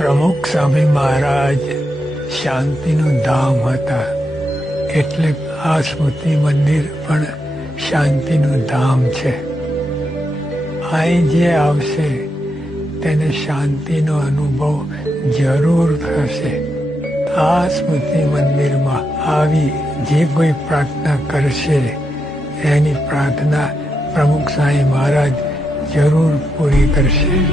પ્રમુખ સ્વામી મહારાજ શાંતિનું ધામ હતા, એટલે આ સ્મૃતિ મંદિર પણ શાંતિનું ધામ છે. અહીં જે આવશે તેને શાંતિનો અનુભવ જરૂર થશે. આ સ્મૃતિ મંદિરમાં આવી જે કોઈ પ્રાર્થના કરશે એની પ્રાર્થના પ્રમુખ સ્વામી મહારાજ જરૂર પૂરી કરશે.